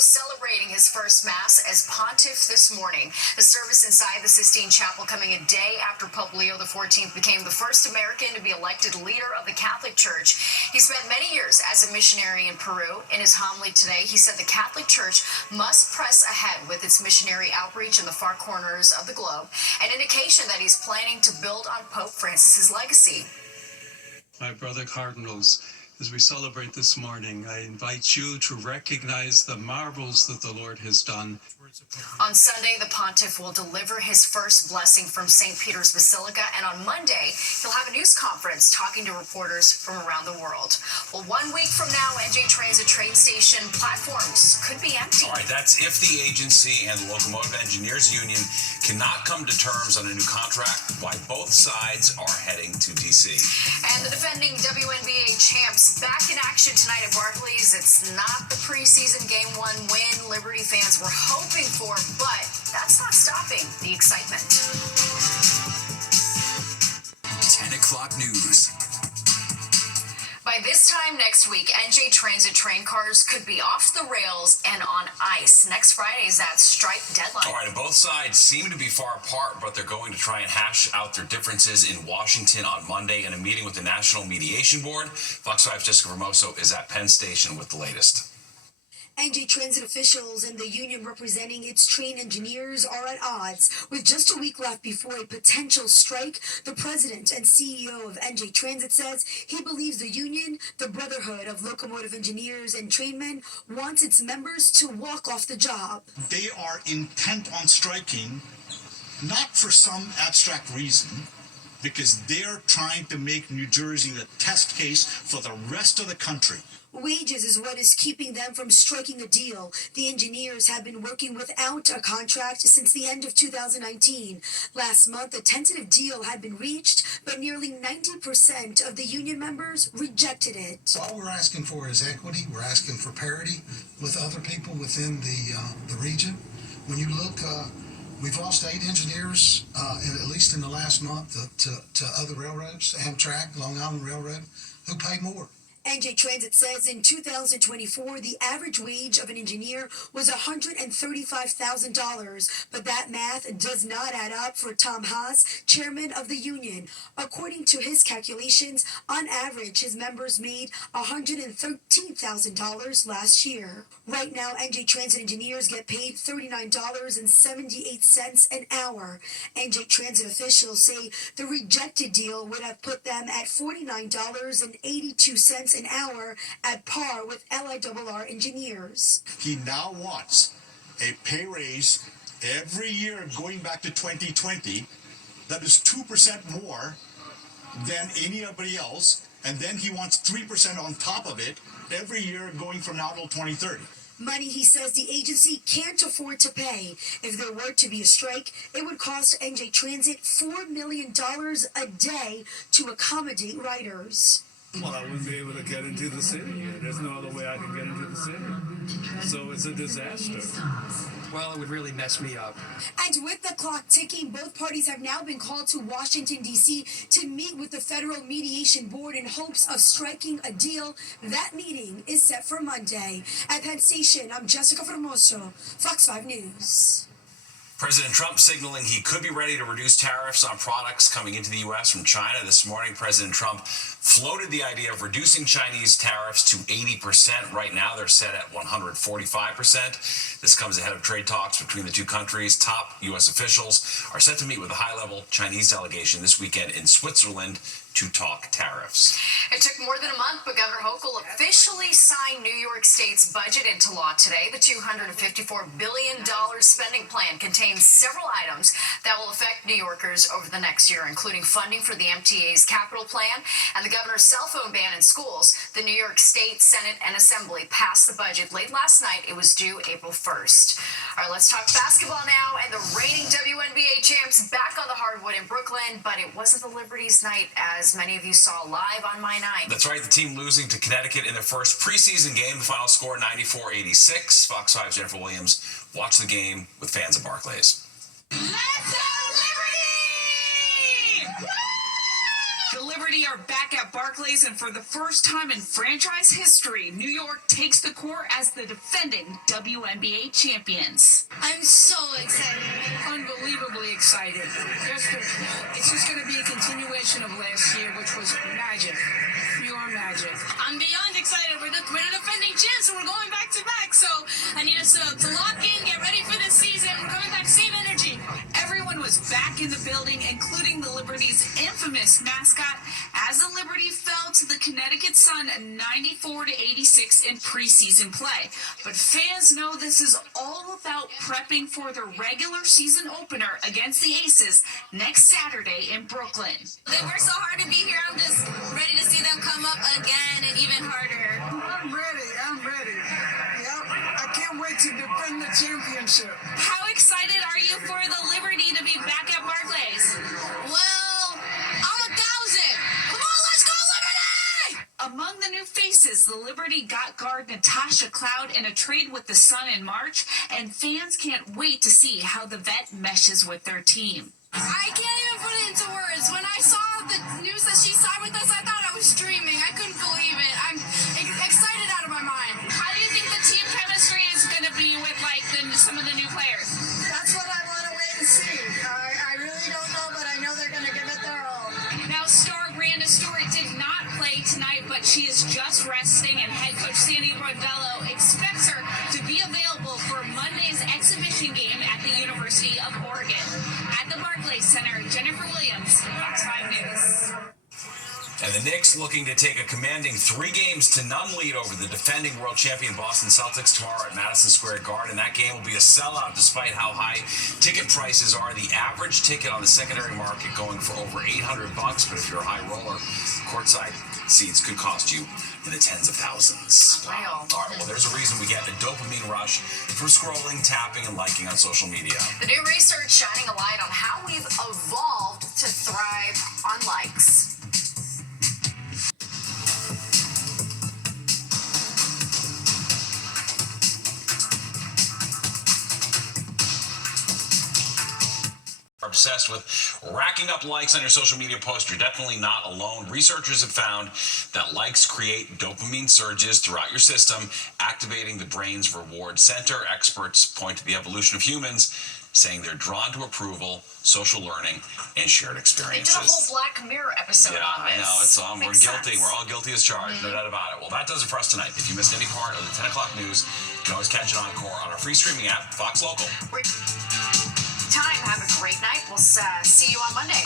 celebrating his first Mass as Pontiff this morning. The service inside the Sistine Chapel coming a day after Pope Leo XIV became the first American to be elected leader of the Catholic Church. He spent many years as a missionary in Peru. In his homily today, he said the Catholic Church must press ahead with its missionary outreach in the far corners of the globe, an indication that he's planning to build on Pope Francis's legacy. My brother cardinals, as we celebrate this morning, I invite you to recognize the marvels that the Lord has done. On Sunday, the Pontiff will deliver his first blessing from St. Peter's Basilica, and on Monday, he'll have a news conference talking to reporters from around the world. Well, 1 week from now, NJ Transit train station platforms could be empty. All right, that's if the agency and the Locomotive Engineers Union cannot come to terms on a new contract, why both sides are heading to D.C. And the defending WNBA champs back in action tonight at Barclays. It's not the preseason Game 1 win Liberty fans were hoping for, but that's not stopping the excitement. 10 o'clock news. By this time next week, NJ Transit train cars could be off the rails and on ice. Next Friday is that strike deadline. All right, and both sides seem to be far apart, but they're going to try and hash out their differences in Washington on Monday in a meeting with the National Mediation Board. Fox 5's Jessica Ramoso is at Penn Station with the latest. NJ Transit officials and the union representing its train engineers are at odds. With just a week left before a potential strike, the president and CEO of NJ Transit says he believes the union, the Brotherhood of Locomotive Engineers and Trainmen, wants its members to walk off the job. They are intent on striking, not for some abstract reason, because they're trying to make New Jersey the test case for the rest of the country. Wages is what is keeping them from striking a deal. The engineers have been working without a contract since the end of 2019. Last month, a tentative deal had been reached, but nearly 90% of the union members rejected it. All we're asking for is equity. We're asking for parity with other people within the region. When you look, we've lost 8 engineers, at least in the last month, to other railroads, Amtrak, Long Island Railroad, who pay more. NJ Transit says in 2024, the average wage of an engineer was $135,000, but that math does not add up for Tom Haas, chairman of the union. According to his calculations, on average, his members made $113,000 last year. Right now, NJ Transit engineers get paid $39.78 an hour. NJ Transit officials say the rejected deal would have put them at $49.82 an hour, at par with LIRR engineers. He now wants a pay raise every year going back to 2020 that is 2% more than anybody else, and then he wants 3% on top of it every year going from now till 2030. Money he says the agency can't afford to pay. If there were to be a strike, it would cost NJ Transit $4 million a day to accommodate riders. Well, I wouldn't be able to get into the city. There's no other way I can get into the city. So it's a disaster. Well, it would really mess me up. And with the clock ticking, both parties have now been called to Washington, D.C. to meet with the Federal Mediation Board in hopes of striking a deal. That meeting is set for Monday. At Penn Station, I'm Jessica Formoso, Fox 5 News. President Trump signaling he could be ready to reduce tariffs on products coming into the U.S. from China. This morning, President Trump floated the idea of reducing Chinese tariffs to 80%. Right now, they're set at 145%. This comes ahead of trade talks between the two countries. Top U.S. officials are set to meet with a high-level Chinese delegation this weekend in Switzerland to talk tariffs. It took more than a month, but Governor Hochul officially signed New York State's budget into law today. The $254 billion spending plan contains several items that will affect New Yorkers over the next year, including funding for the MTA's capital plan and the governor's cell phone ban in schools. The New York State Senate and Assembly passed the budget late last night. It was due April 1st. All right, let's talk basketball now. And the reigning WNBA champs back on the hardwood in Brooklyn, but it wasn't the Liberty's night, as many of you saw live on My 9. That's right, the team losing to Connecticut in their first preseason game. The final score 94-86. Fox 5's Jennifer Williams watched the game with fans at Barclays. Let's go Liberty! The Liberty are back at Barclays, and for the first time in franchise history, New York takes the court as the defending WNBA champions. I'm so excited. Unbelievably excited. It's just going to be a continuation of last year, which was magic. Pure magic. I'm beyond excited. We're the defending champs, and we're going back to back. So I need us to lock in, get ready for this season. We're coming back, same energy. Everyone was back in the building, including the Liberty's infamous mascot, as the Liberty fell to the Connecticut Sun 94-86 in preseason play. But fans know this is all about prepping for the regular season opener against the Aces next Saturday in Brooklyn. They worked so hard to be here. I'm just ready to see them come up again and even harder. I'm ready. Yep. I can't wait to defend the championship. How excited are you for the Liberty to be back at Barclays? Well, I'm 1,000. Come on, let's go, Liberty! Among the new faces, the Liberty got guard Natasha Cloud in a trade with the Sun in March, and fans can't wait to see how the vet meshes with their team. I can't even put it into words. When I saw the news that she signed with us, I thought I was dreaming. I couldn't believe it. I'm excited out of my mind. How do you think the team chemistry is going to be with some of the new players? That's what I want to wait and see. I really don't know, but I know they're going to give it their all. Now, star Brianna Stewart did not play tonight, but she is just resting, and head coach Sandy Brondello expects her to be available for Monday's exhibition game at the University of Oregon. At the Barclays Center, Jennifer Williams, Fox 5 News. And the Knicks looking to take a commanding 3-0 lead over the defending world champion Boston Celtics tomorrow at Madison Square Garden. That game will be a sellout despite how high ticket prices are. The average ticket on the secondary market going for over $800, but if you're a high roller, courtside seats could cost you in the tens of thousands. Unreal. All right, well, there's a reason we get a dopamine rush from scrolling, tapping, and liking on social media. The new research shining a light on how we've evolved to thrive on likes. Obsessed with racking up likes on your social media post, you're definitely not alone. Researchers have found that likes create dopamine surges throughout your system, activating the brain's reward center. Experts point to the evolution of humans, saying they're drawn to approval, social learning, and shared They experiences. did a whole Black Mirror episode Yeah, on I this. know. It's we're Makes guilty. sense. We're all guilty as charged. No doubt about it. Well, that does it for us tonight. If you missed any part of the 10 o'clock news, you can always catch an encore on our free streaming app, Fox Local. Have a great night. We'll see you on Monday.